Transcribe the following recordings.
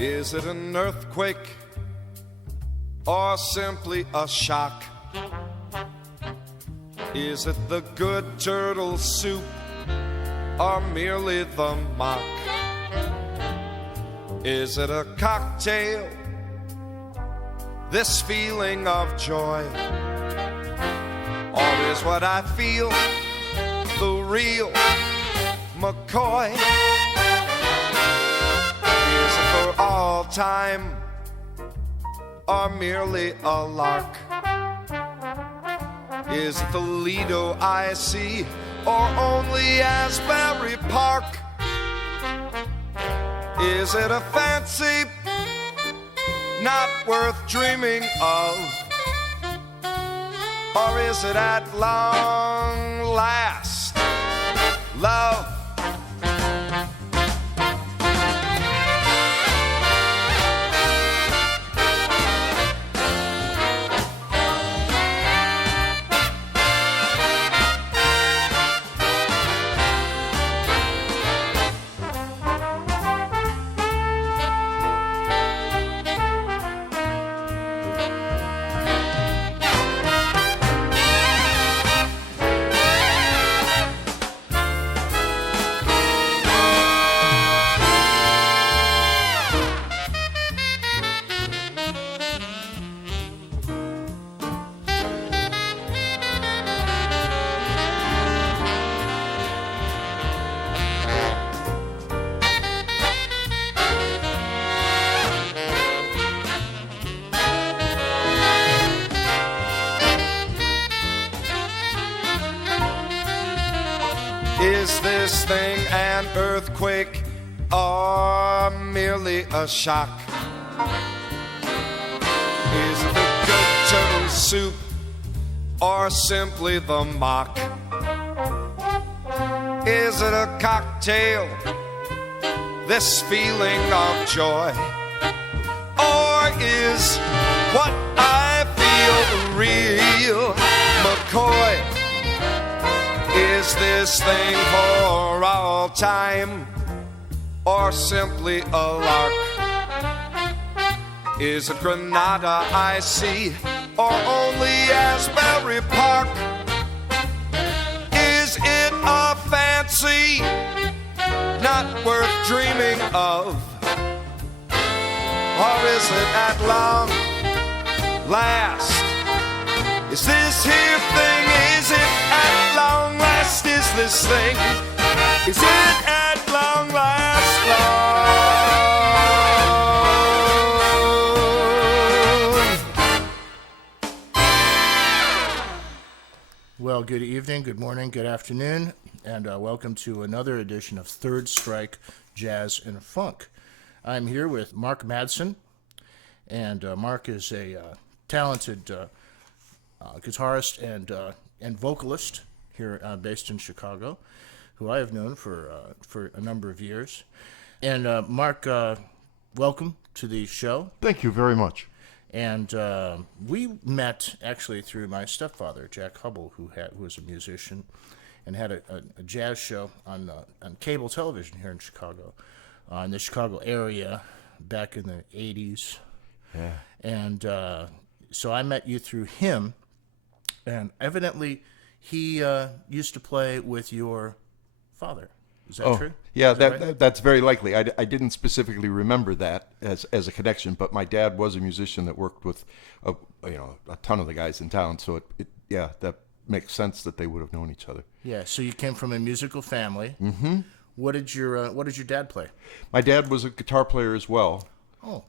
Is it an earthquake or simply a shock? Is it the good turtle soup or merely the mock? Is it a cocktail, this feeling of joy? Or is what I feel the real McCoy? Is it for all time or merely a lark? Is it the Lido I see or only Asbury Park? Is it a fancy not worth dreaming of? Or is it at long last love? Is this thing an earthquake or merely a shock? Is it the good turtle soup or simply the mock? Is it a cocktail, this feeling of joy? Or is what I feel the real McCoy? Is this thing for all time or simply a lark? Is it Granada I see or only Asbury Park? Is it a fancy not worth dreaming of? Or is it at long last? Is this here thing, is it at long last, is this thing? Is it at long last, long? Well, good evening, good morning, good afternoon, and welcome to another edition of Third Strike Jazz and Funk. I'm here with Mark Madsen, and Mark is a talented guitarist and vocalist here based in Chicago, who I have known for a number of years. And Mark, welcome to the show. Thank you very much. And we met actually through my stepfather, Jack Hubble, who was a musician and had a jazz show on cable television here in Chicago, in the Chicago area back in the 80s. Yeah. And so I met you through him. And evidently, he used to play with your father. Is that true? Yeah, right? that's very likely. I didn't specifically remember that as a connection, but my dad was a musician that worked with a ton of the guys in town. So that makes sense that they would have known each other. Yeah. So you came from a musical family. Mm-hmm. What did your dad play? My dad was a guitar player as well. Oh.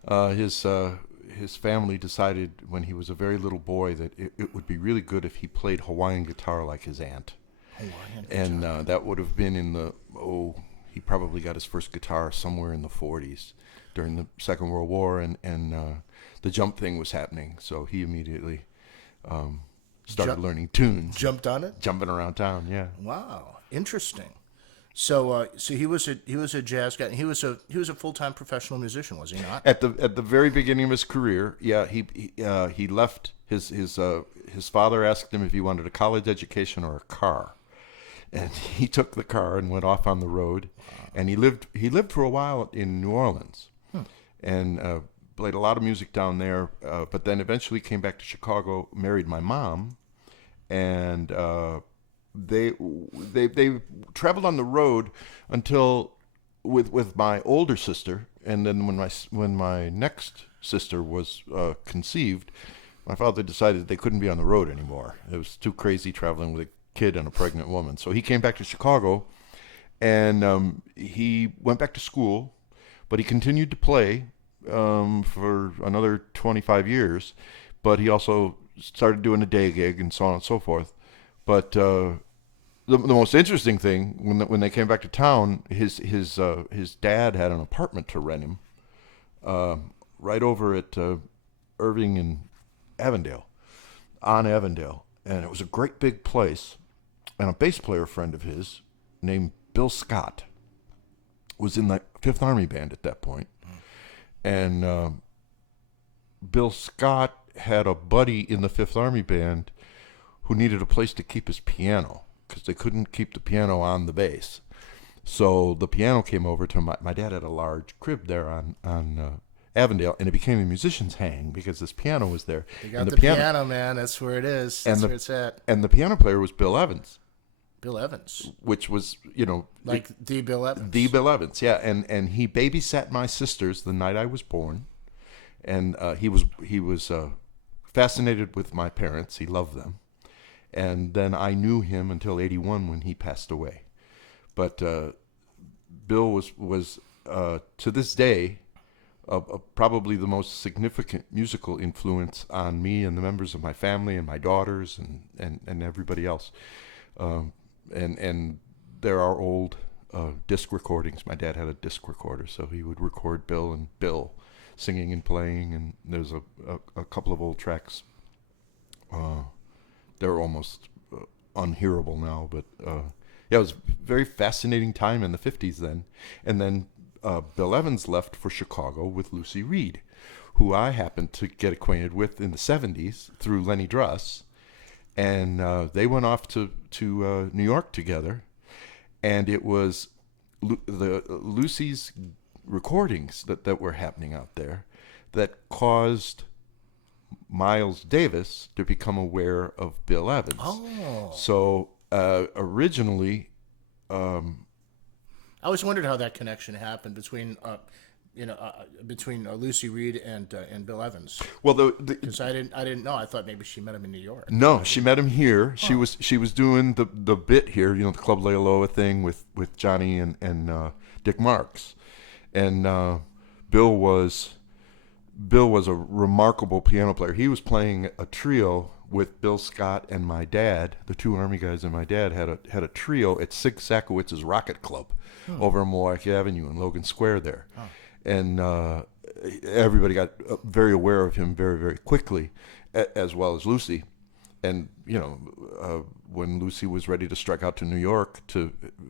His family decided when he was a very little boy that it would be really good if he played Hawaiian guitar like his aunt. And that would have been in he probably got his first guitar somewhere in the 40s during the Second World War, and the jump thing was happening. So he immediately started learning tunes. Jumped on it? Jumping around town, yeah. Wow, interesting. So he was a jazz guy. He was a full-time professional musician, was he not? At the very beginning of his career, yeah, he left. His father asked him if he wanted a college education or a car, and he took the car and went off on the road. Wow. And he lived for a while in New Orleans, and played a lot of music down there. But then eventually came back to Chicago, married my mom, and they traveled on the road until with my older sister, and then when my next sister was conceived, my father decided they couldn't be on the road anymore. It was too crazy traveling with a kid and a pregnant woman. So he came back to Chicago, and he went back to school, but he continued to play for another 25 years. But he also started doing a day gig and so on and so forth. But the most interesting thing, when they came back to town, his dad had an apartment to rent him right over at Irving and Avondale, on Avondale. And it was a great big place. And a bass player friend of his named Bill Scott was in the Fifth Army Band at that point. And Bill Scott had a buddy in the Fifth Army Band who needed a place to keep his piano because they couldn't keep the piano on the bass. So the piano came over to my dad had a large crib there on Avondale, and it became a musician's hang because this piano was there. You got the piano, man. That's where it is. That's where it's at. And the piano player was Bill Evans. Bill Evans. Which was, like the Bill Evans. The Bill Evans, yeah. And he babysat my sisters the night I was born. And he was fascinated with my parents. He loved them. And then I knew him until '81 when he passed away. But Bill was to this day probably the most significant musical influence on me and the members of my family and my daughters and everybody else. And there are old disc recordings. My dad had a disc recorder, so he would record Bill and Bill singing and playing. And there's a couple of old tracks. They're almost unhearable now, but yeah, it was a very fascinating time in the 50s then. And then Bill Evans left for Chicago with Lucy Reed, who I happened to get acquainted with in the 70s through Lenny Druss. And they went off to New York together. And it was Lucy's recordings that were happening out there that caused Miles Davis to become aware of Bill Evans. Oh. So originally, I always wondered how that connection happened between Lucy Reed and Bill Evans. Well, because I didn't know. I thought maybe she met him in New York. No, she met him here. Oh. She was doing the bit here, the Club Lealoa thing with Johnny and Dick Marks, and Bill was a remarkable piano player. He was playing a trio with Bill Scott and my dad. The two Army guys and my dad had a trio at Sig Sakowitz's Rocket Club over on Milwaukee Avenue in Logan Square there. Oh. And everybody got very aware of him very, very quickly, as well as Lucy. And, when Lucy was ready to strike out to New York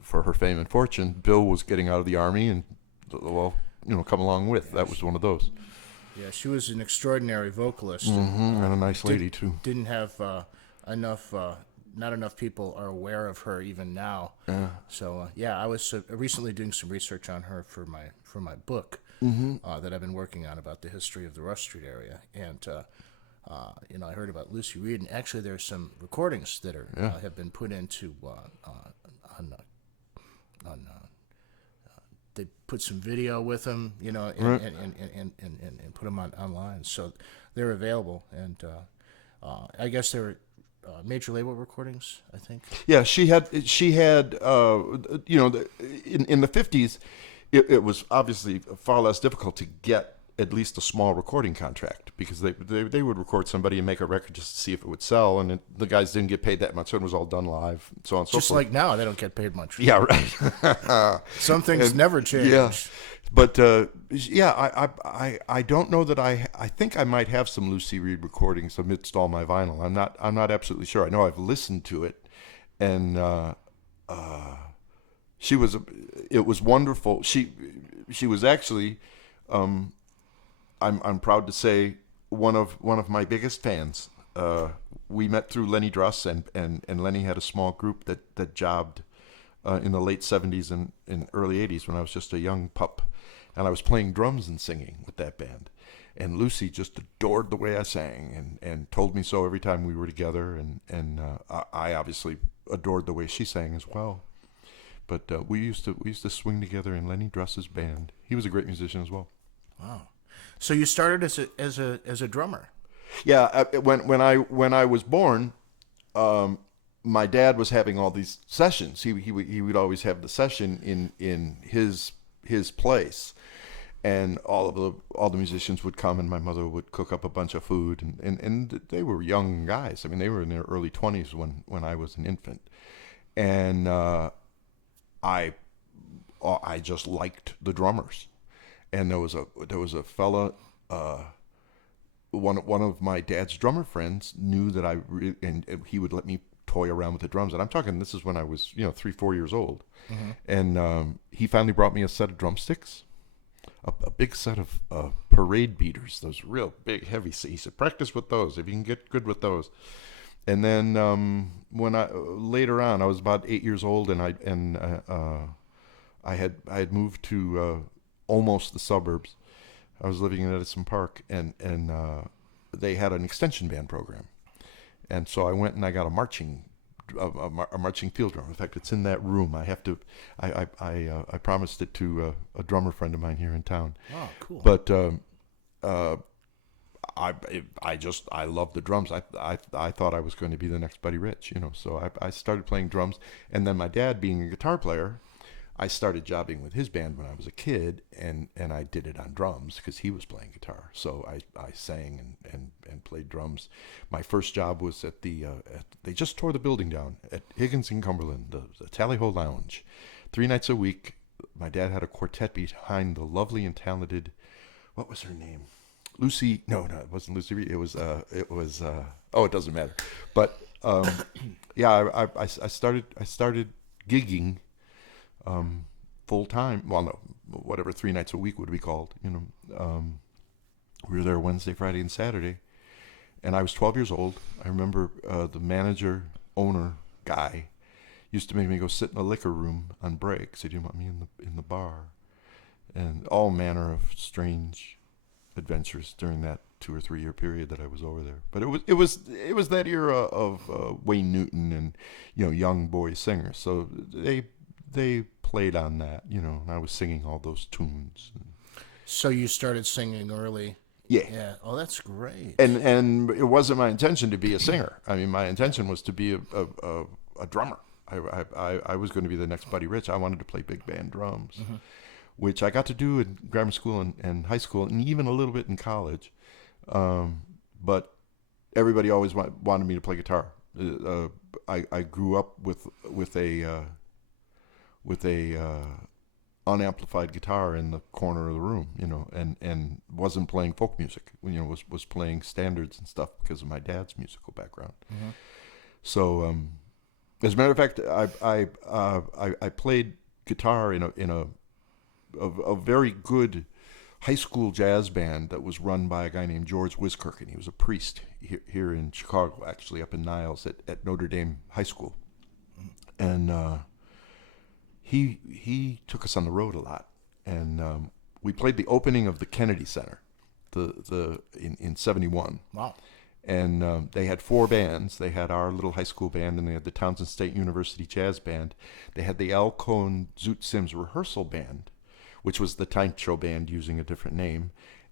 for her fame and fortune, Bill was getting out of the Army and, come along with. That was one of those. Yeah, she was an extraordinary vocalist. Mm-hmm, and a nice lady, too. Didn't have not enough people are aware of her even now. Yeah. So, I was recently doing some research on her for my book that I've been working on about the history of the Rush Street area. And, I heard about Lucy Reed, and actually there's some recordings that have been put into they put some video with them, and put them online. So they're available, and I guess they're major label recordings, I think. Yeah, she had in the 50s, it was obviously far less difficult to get at least a small recording contract because they would record somebody and make a record just to see if it would sell, and the guys didn't get paid that much, so it was all done live, and so on and so forth. Just like now, they don't get paid much. Yeah, right. Some things never change. Yeah. But I don't know that I think I might have some Lucy Reed recordings amidst all my vinyl. I'm not absolutely sure. I know I've listened to it, and it was wonderful. She was actually I'm proud to say one of my biggest fans. We met through Lenny Druss, and Lenny had a small group that jobbed in the late 70s and early 80s when I was just a young pup. and I was playing drums and singing with that band. And Lucy just adored the way I sang, and told me so every time we were together. And I obviously adored the way she sang as well. But we used to swing together in Lenny Druss's band. He was a great musician as well. Wow. So you started as a drummer. Yeah. When I was born, my dad was having all these sessions. He would always have the session in his place. And all the musicians would come, and my mother would cook up a bunch of food, and they were young guys. I mean, they were in their early 20s when I was an infant, and I just liked the drummers. And there was a fella, one of my dad's drummer friends knew that and he would let me toy around with the drums. And I'm talking, this is when I was 3-4 years old, and he finally brought me a set of drumsticks. A big set of parade beaters, those real big, heavy. He said, practice with those if you can get good with those. And then when later on, I was about 8 years old, and I had moved to almost the suburbs. I was living in Edison Park, and they had an extension band program, and so I went and I got a marching field drum. In fact, it's in that room. I promised it to a drummer friend of mine here in town. Oh, cool. But I love the drums. I thought I was going to be the next Buddy Rich, So I started playing drums, and then my dad, being a guitar player, I started jobbing with his band when I was a kid, and I did it on drums because he was playing guitar. So I sang and played drums. My first job was at they just tore the building down at Higgins in Cumberland, the Tally Ho Lounge. 3 nights a week, my dad had a quartet behind the lovely and talented, what was her name? Lucy? No, it wasn't Lucy Reed. It was it doesn't matter. But yeah, I started gigging full time. Well, no, whatever 3 nights a week would be called. We were there Wednesday, Friday, and Saturday, and I was 12 years old. I remember the manager, owner guy used to make me go sit in the liquor room on break. So he didn't want me in the bar, and all manner of strange adventures during that 2 or 3 year period that I was over there. But it was that era of Wayne Newton and young boy singers. So they played on that, and I was singing all those tunes. So you started singing early. Yeah. Yeah. Oh, that's great. And it wasn't my intention to be a singer. I mean, my intention was to be a drummer. I was going to be the next Buddy Rich. I wanted to play big band drums, which I got to do in grammar school and high school, and even a little bit in college. But everybody always wanted me to play guitar. I grew up with a unamplified guitar in the corner of the room, and wasn't playing folk music. Was playing standards and stuff because of my dad's musical background. So, as a matter of fact, I played guitar in a very good high school jazz band that was run by a guy named George Wiskirk, and he was a priest here in Chicago, actually up in Niles at Notre Dame High School, and he took us on the road a lot, and we played the opening of the Kennedy Center, in '71. Wow. And they had 4 bands. They had our little high school band, and they had the Townsend State University Jazz Band. They had the Al Cohn Zoot Sims Rehearsal Band, which was the Time Show Band using a different name,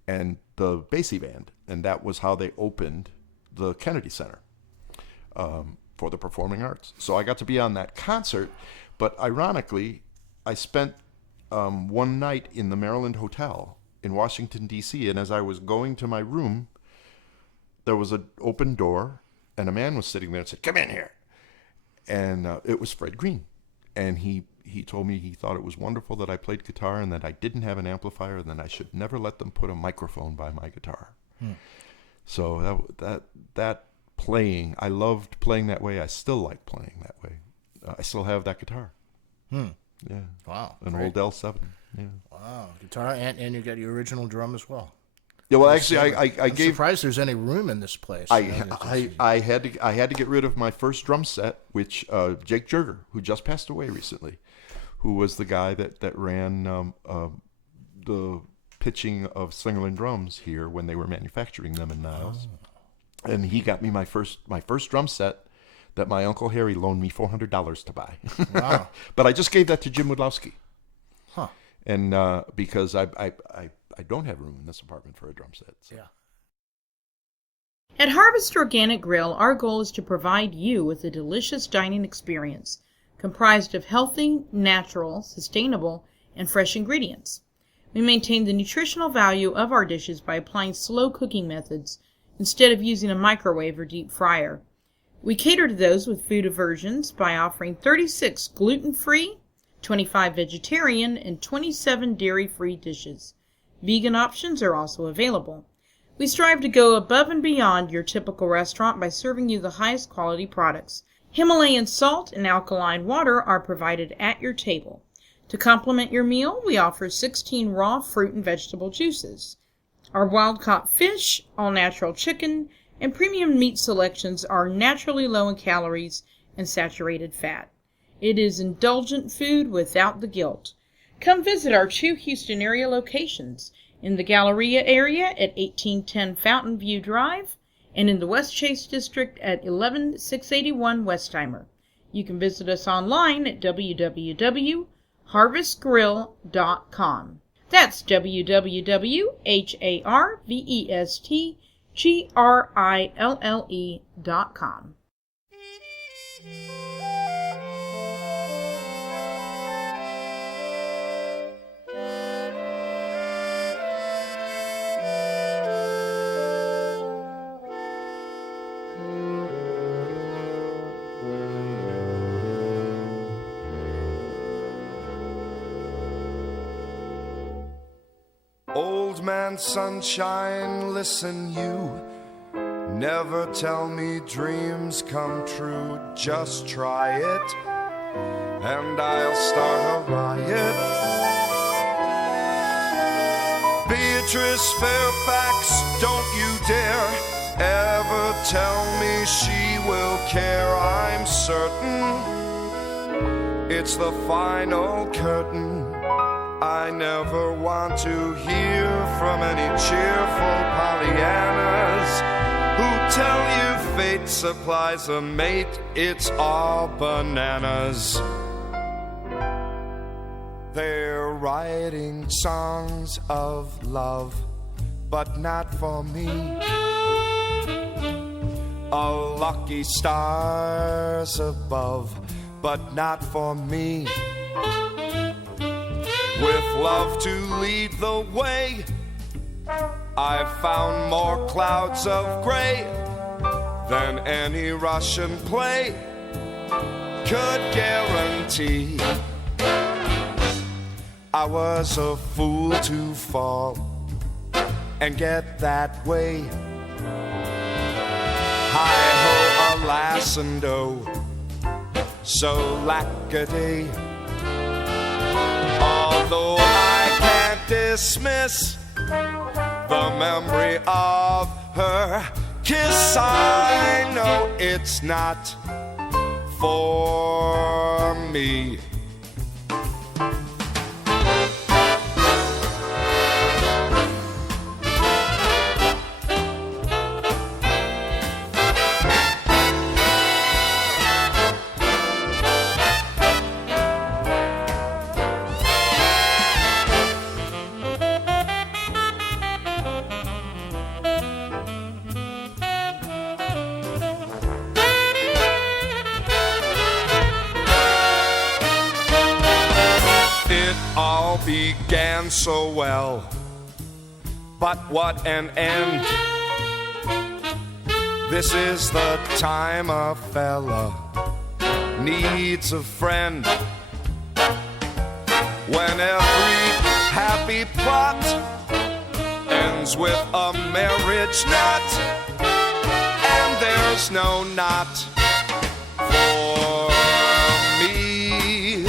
and the Basie Band. And that was how they opened the Kennedy Center for the performing arts. So I got to be on that concert, but ironically, I spent one night in the Maryland Hotel in Washington, D.C., and as I was going to my room, there was an open door, and a man was sitting there and said, "Come in here." And it was Fred Green. And he told me he thought it was wonderful that I played guitar and that I didn't have an amplifier and that I should never let them put a microphone by my guitar. So that playing, I loved playing that way. I still like playing that way. I still have that guitar. Yeah. Wow. An old L7. Yeah. Wow. Guitar, and you got your original drum as well. Yeah, well, actually, I'm surprised there's any room in this place. I had to get rid of my first drum set, which Jake Jerger, who just passed away recently, who was the guy that ran the pitching of Slingerland drums here when they were manufacturing them in Niles. And he got me my first drum set that my Uncle Harry loaned me $400 to buy. Wow. But I just gave that to Jim Widlowski. Huh. And because I don't have room in this apartment for a drum set. So. Yeah. At Harvest Organic Grille, our goal is to provide you with a delicious dining experience comprised of healthy, natural, sustainable, and fresh ingredients. We maintain the nutritional value of our dishes by applying slow cooking methods instead of using a microwave or deep fryer. We cater to those with food aversions by offering 36 gluten-free, 25 vegetarian, and 27 dairy-free dishes. Vegan options are also available. We strive to go above and beyond your typical restaurant by serving you the highest quality products. Himalayan salt and alkaline water are provided at your table. To complement your meal, we offer 16 raw fruit and vegetable juices. Our wild-caught fish, all-natural chicken, and premium meat selections are naturally low in calories and saturated fat. It is indulgent food without the guilt. Come visit our 2 Houston area locations, in the Galleria area at 1810 Fountain View Drive, and in the West Chase District at 11681 Westheimer. You can visit us online at www.harvestgrill.com. That's www.harvestgrille.com. Old man sunshine, listen, you never tell me dreams come true. Just try it, and I'll start a riot. Beatrice Fairfax, don't you dare ever tell me she will care. I'm certain it's the final curtain. I never want to hear from any cheerful Pollyannas who tell you fate supplies a mate. It's all bananas. They're writing songs of love, but not for me. A lucky stars above, but not for me. With love to lead the way, I've found more clouds of gray than any Russian play could guarantee. I was a fool to fall and get that way. Hi-ho, alas and oh, so lack-a-day. Although I can't dismiss the memory of her kiss, I know it's not for me. Began so well, but what an end. This is the time a fella needs a friend, when every happy plot ends with a marriage knot, and there's no knot for me.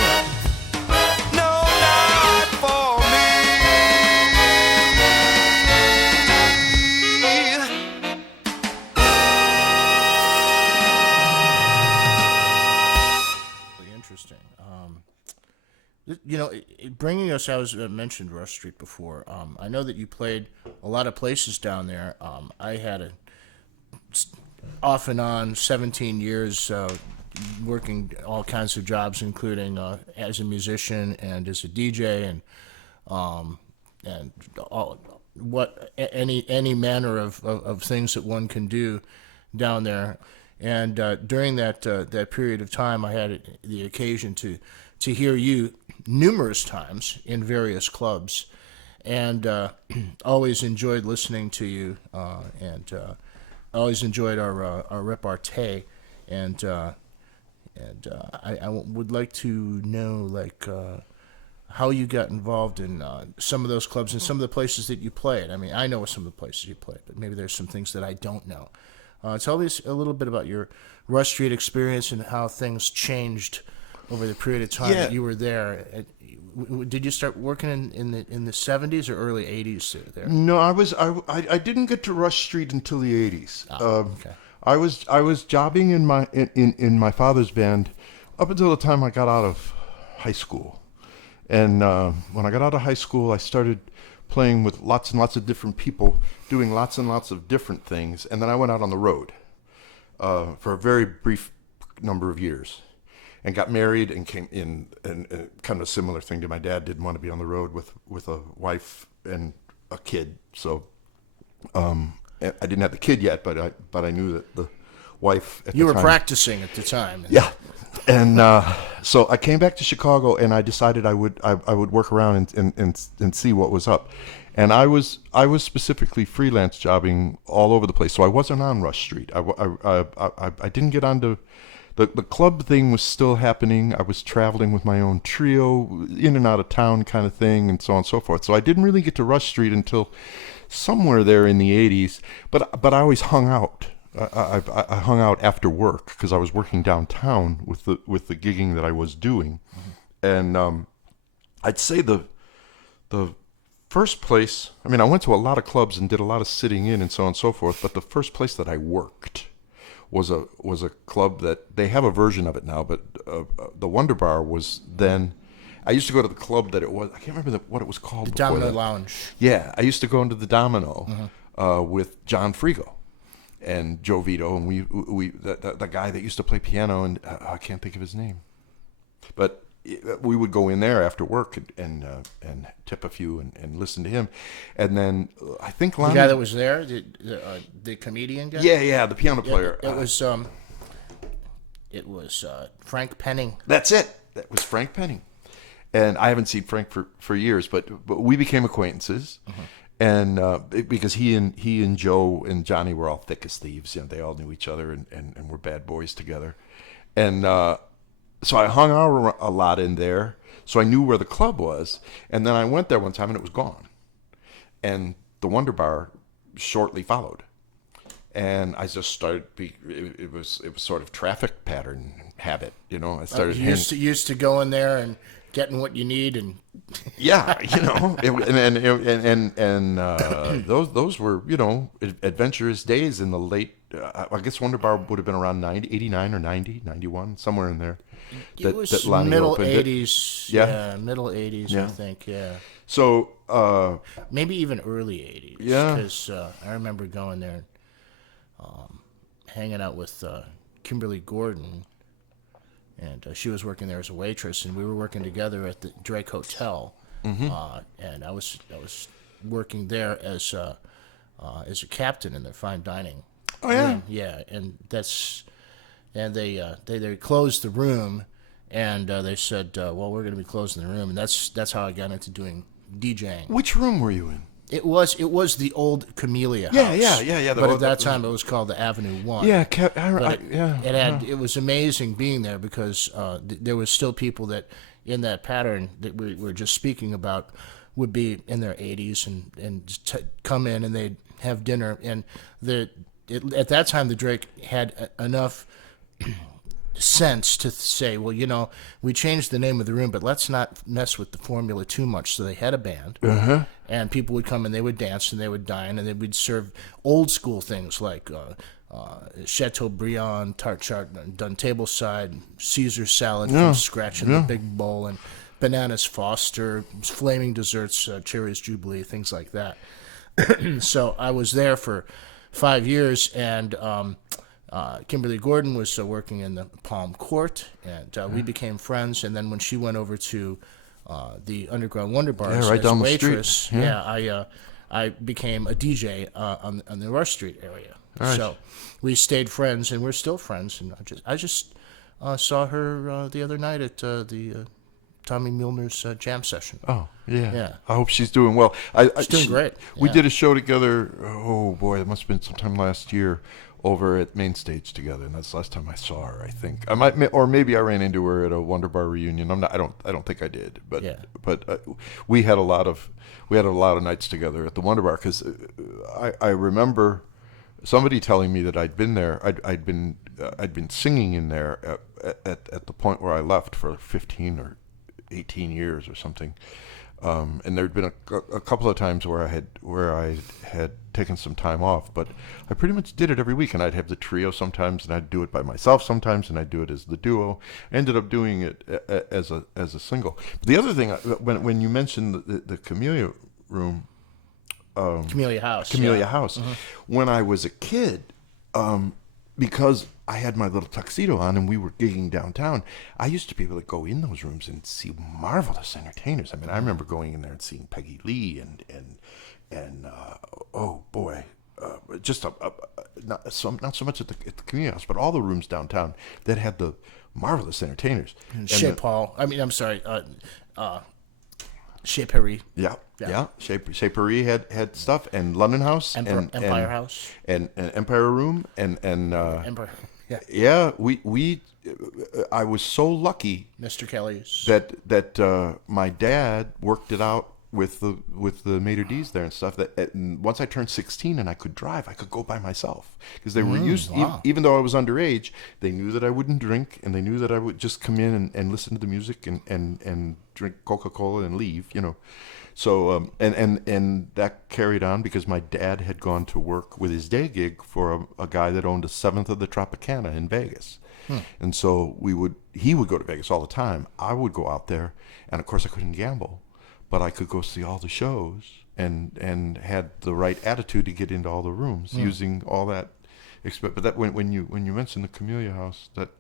Bringing us, I was mentioned Rush Street before. I know that you played a lot of places down there. I had off and on 17 years working all kinds of jobs, including as a musician and as a DJ and any manner of things that one can do down there. And during that period of time, I had the occasion to hear you numerous times in various clubs, and always enjoyed listening to you, and always enjoyed our repartee, and I would like to know how you got involved in some of those clubs and some of the places that you played. I mean, I know some of the places you played, but maybe there's some things that I don't know. Tell us a little bit about your Rush Street experience and how things changed over the period of time that you were there. Did you start working in the 70s or early 80s there? No, I didn't get to Rush Street until the 80s. Okay. I was jobbing in my father's band up until the time I got out of high school. And when I got out of high school, I started playing with lots and lots of different people, doing lots and lots of different things. And then I went out on the road for a very brief number of years and got married and came in, and kind of a similar thing to my dad. Didn't want to be on the road with a wife and a kid. So I didn't have the kid yet, but I knew that the wife at you the were time, practicing at the time. Yeah. And so I came back to Chicago, and I decided I would work around and see what was up. And I was specifically freelance jobbing all over the place, so I wasn't on Rush Street. I didn't get onto the club thing was still happening. I was traveling with my own trio, in and out of town kind of thing, and so on and so forth. So I didn't really get to Rush Street until somewhere there in the 80s. But I always hung out. I hung out after work because I was working downtown with the gigging that I was doing, and I'd say the first place. I mean, I went to a lot of clubs and did a lot of sitting in and so on and so forth. But the first place that I worked was a club that they have a version of it now, but the Wonder Bar was then. I used to go to the club that it was. I can't remember what it was called. The before Domino that. Lounge. Yeah, I used to go into the Domino with John Frigo and Joe Vito, and we the guy that used to play piano, and I can't think of his name, but we would go in there after work and tip a few and listen to him, and then I think The guy that was there, the comedian guy. yeah, the piano player. It was Frank Penning. That's it. That was Frank Penning, and I haven't seen Frank for years, but we became acquaintances. And because he and Joe and Johnny were all thick as thieves, they all knew each other and were bad boys together. And so I hung out a lot in there, so I knew where the club was. And then I went there one time and it was gone. And the Wonder Bar shortly followed. And I just started. It was sort of traffic pattern habit, I started. Used to go in there and getting what you need and. Yeah, those were adventurous days in the late. I guess Wonder Bar would have been around 89 or 90, 91, somewhere in there. It was middle 80s. Yeah, middle 80s, yeah. I think. Yeah. So maybe even early 80s. Yeah. Because I remember going there, hanging out with Kimberly Gordon. And she was working there as a waitress, and we were working together at the Drake Hotel. And I was working there as a captain in their fine dining. Oh yeah, room. Yeah, and they closed the room, and they said, "Well, we're going to be closing the room," and that's how I got into doing DJing. Which room were you in? It was the old Camellia House. Yeah. But at that time, it was called the Avenue 1. Yeah, It was amazing being there because there was still people that in that pattern that we were just speaking about would be in their 80s and come in and they'd have dinner. And at that time, the Drake had enough sense to say, well, we changed the name of the room, but let's not mess with the formula too much. So they had a band, and people would come and they would dance and they would dine, and they would serve old school things like Chateaubriand, tart done tableside, Caesar salad from scratch in the big bowl, and Bananas Foster, Flaming Desserts, Cherries Jubilee, things like that. So I was there for 5 years, and Kimberly Gordon was working in the Palm Court, and we became friends. And then when she went over to the Underground Wonder Bars right as down a the waitress, street. I became a DJ on the Rush Street area. Right. So we stayed friends, and we're still friends. And I just saw her the other night at the Tommy Milner's jam session. Oh, yeah. Yeah. I hope she's doing well. She's doing great. We Yeah. did a show together, oh boy, it must have been sometime last year, over at Main Stage together, and that's the last time I saw her, I think. I might, or maybe I ran into her at a Wonder Bar reunion. I don't think I did, but Yeah. we had a lot of nights together at the Wonder Bar, because I remember somebody telling me that I'd been there. I'd been singing in there at the point where I left for 15 or 18 years or something, and there'd been a couple of times where I had taken some time off, but I pretty much did it every week. And I'd have the trio sometimes, and I'd do it by myself sometimes, and I'd do it as the duo. I ended up doing it as a single. But the other thing, when you mentioned the Camellia Room, Camellia House. Camellia yeah. House. When I was a kid, because I had my little tuxedo on and we were gigging downtown, I used to be able to go in those rooms and see marvelous entertainers. I mean, I remember going in there and seeing Peggy Lee and oh boy, just not so much at the Camellia House, but all the rooms downtown that had the marvelous entertainers. Chez Paul. I mean, I'm sorry. Chez Paris. Yeah. Chez Paris had stuff, and London House, Empire House, and Empire Room, and Empire. Yeah. Yeah, I was so lucky, Mr. Kelly's. that my dad worked it out with the maitre d's there and stuff. And once I turned 16 and I could drive, I could go by myself, because they were used. Wow. Even though I was underage, they knew that I wouldn't drink, and they knew that I would just come in and listen to the music and drink Coca-Cola and leave. So and that carried on, because my dad had gone to work with his day gig for a guy that owned a seventh of the Tropicana in Vegas. And so he would go to Vegas all the time. I would go out there, and of course I couldn't gamble, but I could go see all the shows and had the right attitude to get into all the rooms using all that. But that when you mentioned the Camellia House, that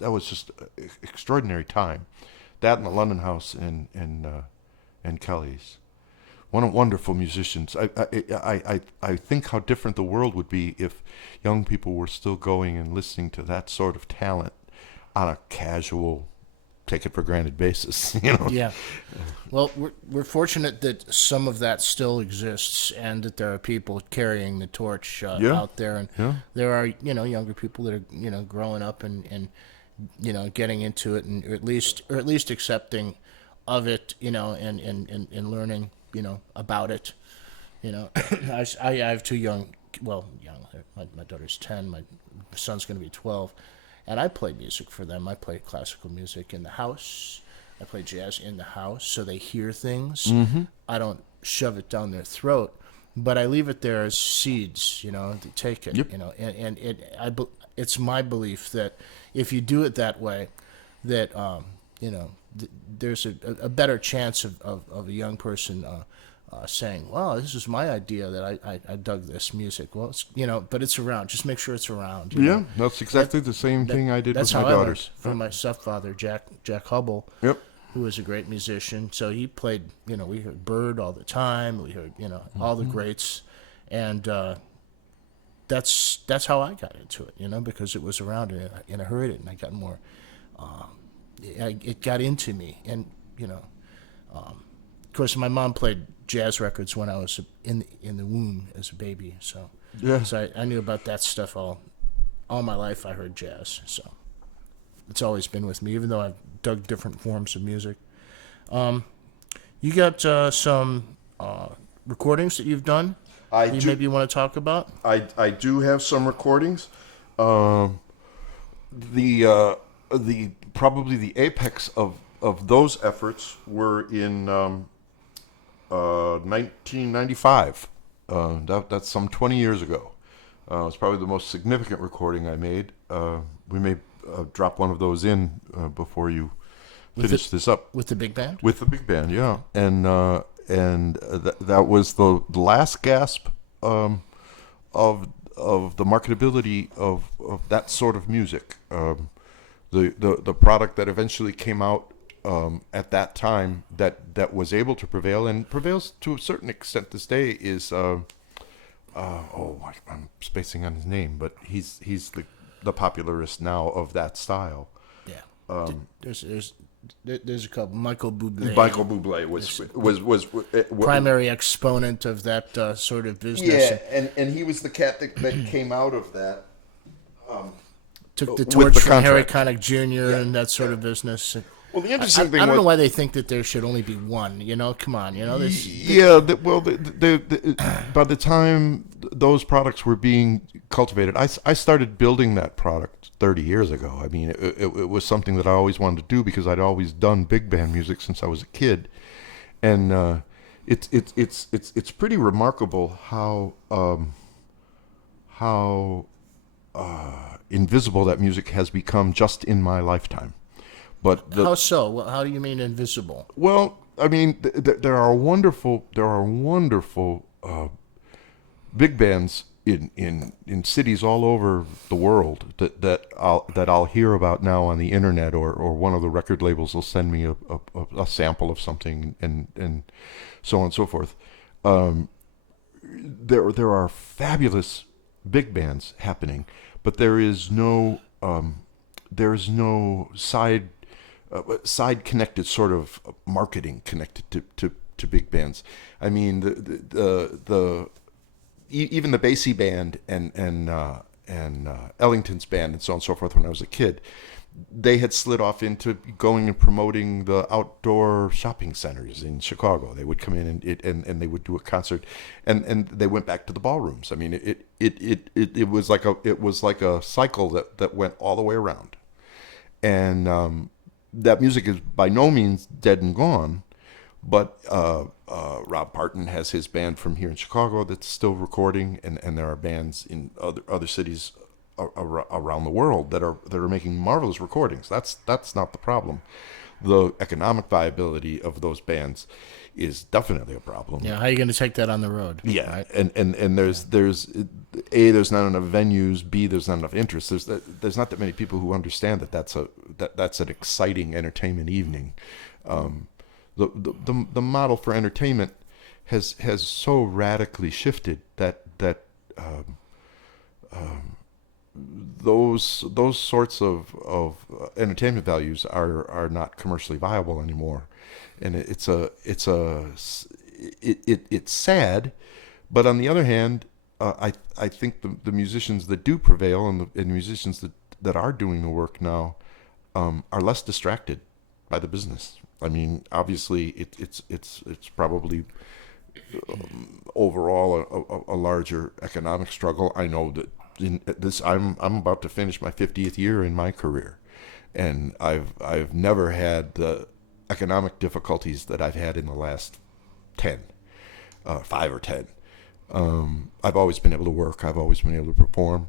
was just an extraordinary time. That and the London House and Kelly's. Wonderful musicians. I think how different the world would be if young people were still going and listening to that sort of talent on a casual, take it for granted basis. Yeah. Well, we're fortunate that some of that still exists, and that there are people carrying the torch out there, and there are younger people that are growing up and getting into it, and or at least accepting of it, and learning, about it. I have two young. My daughter's 10. My son's going to be 12, and I play music for them. I play classical music in the house. I play jazz in the house, so they hear things. Mm-hmm. I don't shove it down their throat, but I leave it there as seeds. To take it. Yep. It's my belief that if you do it that way, that there's a better chance of a young person saying, "Well, this is my idea that I dug this music." Well, it's, but it's around. Just make sure it's around. Yeah, that's exactly the same thing I did with my daughters. That's how I learned from my stepfather, Jack Hubble. Yep. Who was a great musician. So he played. We heard Bird all the time. We heard all the greats, and that's how I got into it. Because it was around, and I heard it, and I got more. It got into me, and of course, my mom played jazz records when I was in the womb as a baby. So I knew about that stuff all my life. I heard jazz, so it's always been with me, even though I've dug different forms of music. You got some recordings that you've done? Maybe you want to talk about? I do have some recordings. Probably the apex of those efforts were in 1995. That's some 20 years ago. It's probably the most significant recording I made. We may drop one of those in before you finish this up with the big band. with the big band. Yeah, and that was the last gasp of the marketability of that sort of music. The product that eventually came out at that time that was able to prevail and prevails to a certain extent this day is I'm spacing on his name, but he's the popularist now of that style. Yeah. There's a couple. Michael Bublé. Michael Bublé was primary exponent of that sort of business. Yeah, and he was the cat that came out of that. Took the with torch the from Harry contract. Connick Jr. and that sort of business. Well, the interesting thing I don't was, know why they think that there should only be one. Come on. By the time those products were being cultivated, I started building that product 30 years ago. I mean, it was something that I always wanted to do because I'd always done big band music since I was a kid, and it's pretty remarkable how invisible that music has become just in my lifetime. But how so? Well, how do you mean invisible? Well, I mean, there are wonderful big bands in cities all over the world that I'll hear about now on the internet, or one of the record labels will send me a sample of something, and so on and so forth. There are fabulous big bands happening, but there is no side connected sort of marketing connected to big bands. I mean, even the Basie band and Ellington's band and so on and so forth. When I was a kid, they had slid off into going and promoting the outdoor shopping centers in Chicago. They would come in and they would do a concert, and they went back to the ballrooms. I mean, it was like a cycle that went all the way around, and that music is by no means dead and gone, but Rob Parton has his band from here in Chicago that's still recording, and there are bands in other cities around the world that are making marvelous recordings. That's not the problem. The economic viability of those bands is definitely a problem. Yeah, how are you going to take that on the road? Yeah, right? and there's there's not enough venues. B, there's not enough interest. There's not that many people who understand that's an exciting entertainment evening. The model for entertainment has so radically shifted that those sorts of entertainment values are not commercially viable anymore, and it's sad, but on the other hand, I think the musicians that do prevail and the musicians that are doing the work now are less distracted by the business. I mean, obviously, it's probably overall a larger economic struggle. I know that in this, I'm about to finish my 50th year in my career, and I've never had the economic difficulties that I've had in the last 5 or 10. I've always been able to work. I've always been able to perform,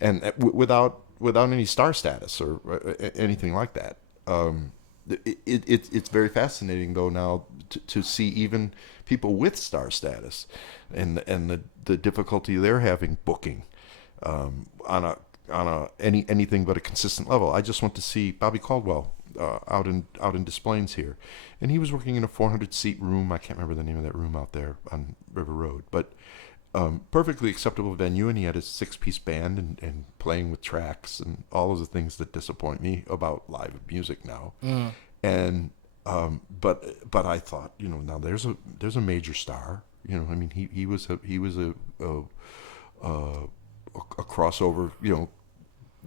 and without any star status or anything like that. It's very fascinating though now to see even people with star status and the difficulty they're having booking on anything but a consistent level. I just went to see Bobby Caldwell out in Des Plaines here, and he was working in a 400-seat room. I can't remember the name of that room out there on River Road, but perfectly acceptable venue, and he had his 6-piece band and playing with tracks and all of the things that disappoint me about live music now. And but I thought, now there's a major star. I mean, he was a crossover,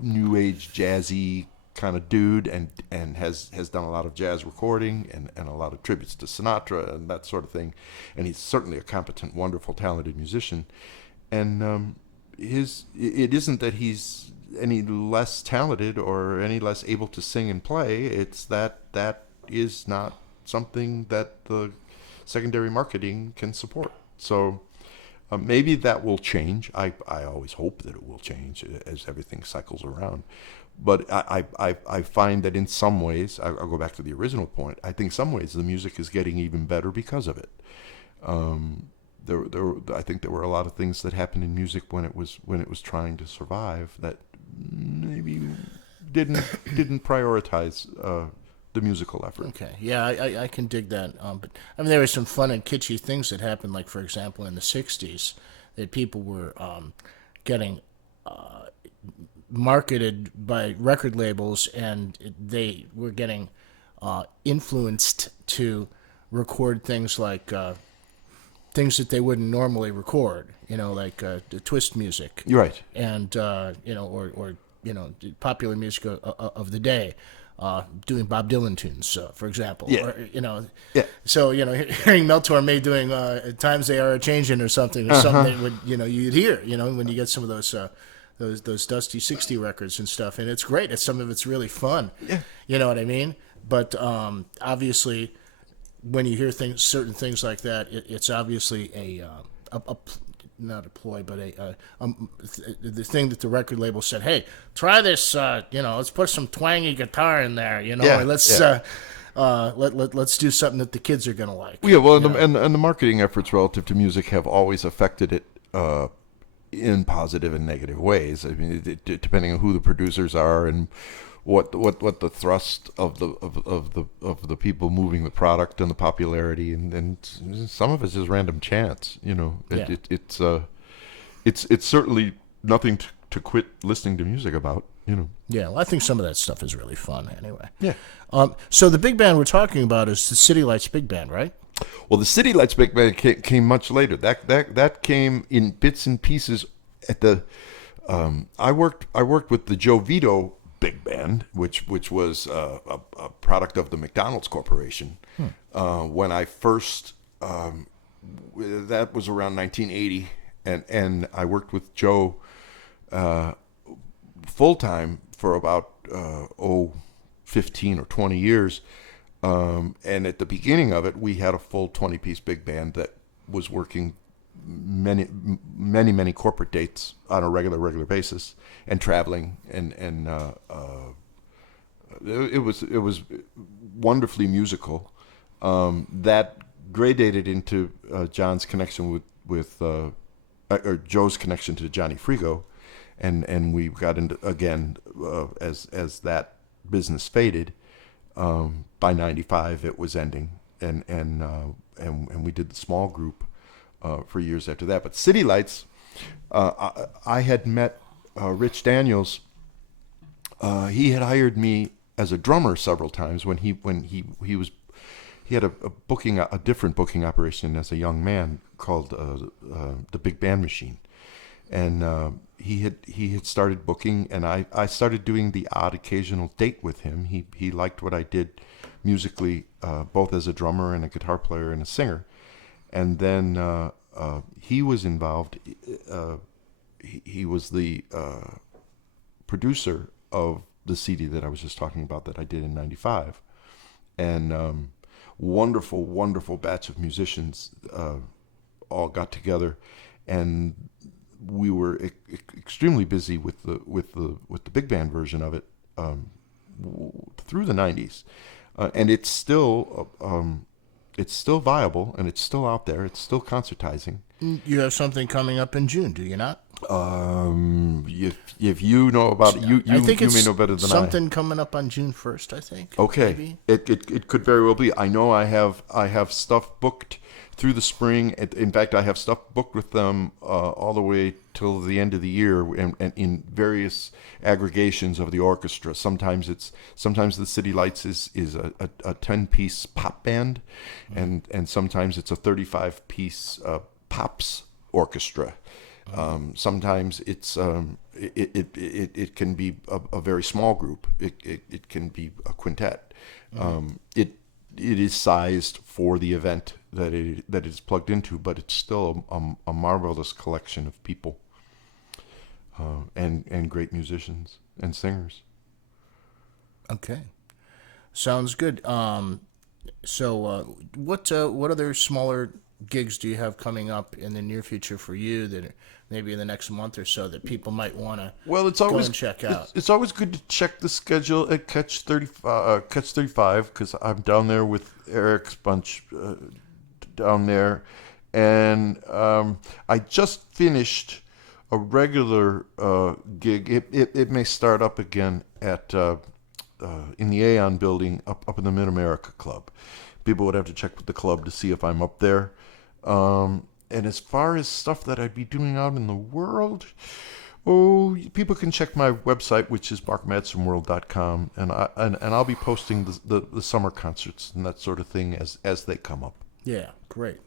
new age jazzy kind of dude, and has done a lot of jazz recording and a lot of tributes to Sinatra and that sort of thing. And he's certainly a competent, wonderful, talented musician. And it isn't that he's any less talented or any less able to sing and play. It's that is not something that the secondary marketing can support. So maybe that will change. I always hope that it will change as everything cycles around. But I find that in some ways, I'll go back to the original point. I think some ways the music is getting even better because of it. I think there were a lot of things that happened in music when it was trying to survive that maybe didn't prioritize the musical effort. Okay, yeah, I can dig that. But I mean, there were some fun and kitschy things that happened. Like, for example, in the '60s, that people were getting marketed by record labels, and they were getting influenced to record things like things that they wouldn't normally record. Like the twist music. You're right. And or popular music of the day. Doing Bob Dylan tunes, for example. Yeah. Or, Yeah. So, hearing Mel Torme doing Times They Are A-Changin' or something, or something that would, you'd hear, when you get some of those Dusty 60 records and stuff. And it's great. Some of it's really fun. Yeah. You know what I mean? But obviously, when you hear certain things like that, it's obviously not a ploy, but the thing that the record label said, hey, try this, let's put some twangy guitar in there, or let's let's do something that the kids are gonna like. Yeah, well, and the marketing efforts relative to music have always affected it in positive and negative ways. I mean, depending on who the producers are and what the thrust of the people moving the product and the popularity, and some of it's just random chance. It's certainly nothing to quit listening to music about. Yeah, well, I think some of that stuff is really fun anyway. Yeah. So the big band we're talking about is the City Lights Big Band, right? Well, the City Lights Big Band came much later. That came in bits and pieces at the. I worked with the Joe Vito Big Band, which was a product of the McDonald's Corporation. When I first, that was around 1980, and I worked with Joe full time for about 15 or 20 years. And at the beginning of it, we had a full 20-piece big band that was working many corporate dates on a regular basis and traveling, and it was wonderfully musical. That gradated into John's connection with or Joe's connection to Johnny Frigo, and we got into again as that business faded. By '95, it was ending, and we did the small group for years after that. But City Lights, I had met Rich Daniels. He had hired me as a drummer several times when he had a different booking operation as a young man called the Big Band Machine, and he had started booking, and I started doing the odd occasional date with him. He liked what I did musically, both as a drummer and a guitar player and a singer. And then he was involved. He was the producer of the CD that I was just talking about that I did in '95, and wonderful batch of musicians all got together, and we were extremely busy with the big band version of it through the '90s, and it's still viable, and it's still out there. It's still concertizing. You have something coming up in June, do you not? If you know about it, you may know better than I. Something coming up on June 1st, I think. Okay, maybe? It could very well be. I know I have stuff booked through the spring. In fact, I have stuff booked with them all the way till the end of the year, and in various aggregations of the orchestra. Sometimes the City Lights is a 10-piece pop band, and sometimes it's a 35-piece pops orchestra. Sometimes it's it can be a very small group. It can be a quintet. It is sized for the event that it is plugged into, but it's still a marvelous collection of people and great musicians and singers. Okay, sounds good. So what other smaller gigs do you have coming up in the near future for you that maybe in the next month or so that people might want to go and check out? It's always good to check the schedule at Catch 35 because I'm down there with Eric's bunch down there, and I just finished a regular gig. It may start up again at in the Aeon building up in the Mid-America Club. People would have to check with the club to see if I'm up there. And as far as stuff that I'd be doing out in the world, people can check my website, which is markmadsenworld.com, and I'll be posting the summer concerts and that sort of thing as they come up. Yeah, great.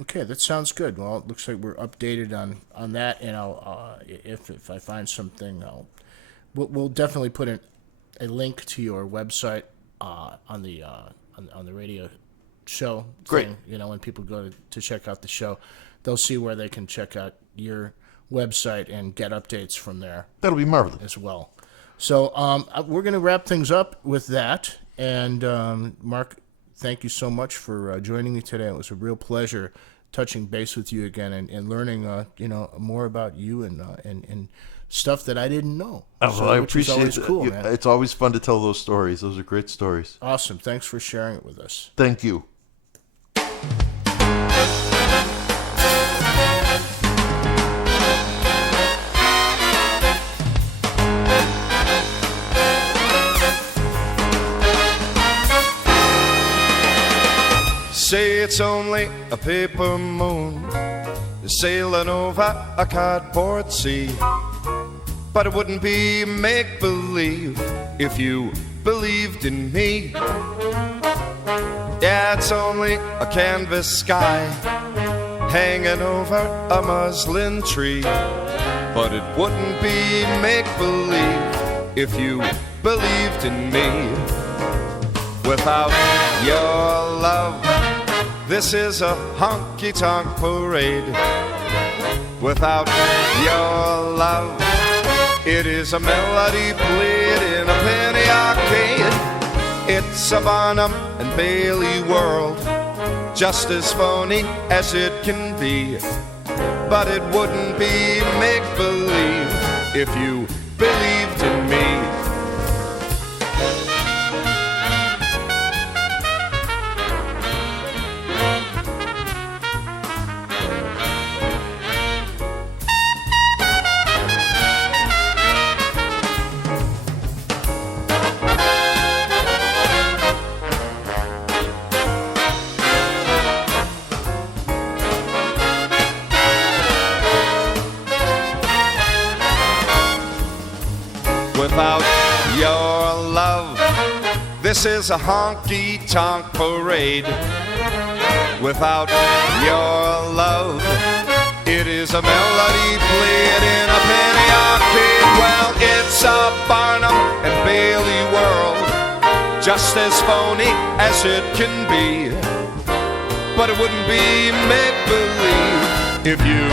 Okay, that sounds good. Well, it looks like we're updated on that, and I'll if I find something, we'll definitely put a link to your website on the radio show. Great. Thing. When people go to check out the show, they'll see where they can check out your website and get updates from there. That'll be marvelous as well. So we're going to wrap things up with that. And Mark, thank you so much for joining me today. It was a real pleasure touching base with you again and learning more about you and stuff that I didn't know. I appreciate it. Cool, man. It's always fun to tell those stories. Those are great stories. Awesome. Thanks for sharing it with us. Thank you. Say it's only a paper moon sailing over a cardboard sea, but it wouldn't be make-believe if you believed in me. Yeah, it's only a canvas sky hanging over a muslin tree, but it wouldn't be make-believe if you believed in me. Without your love, this is a honky-tonk parade. Without your love, it is a melody played in a penny arcade. It's a Barnum and Bailey world, just as phony as it can be. But it wouldn't be make-believe if you believed in me. Without your love, this is a honky-tonk parade. Without your love, it is a melody played in a penny arcade. Well, it's a Barnum and Bailey world, just as phony as it can be. But it wouldn't be make-believe if you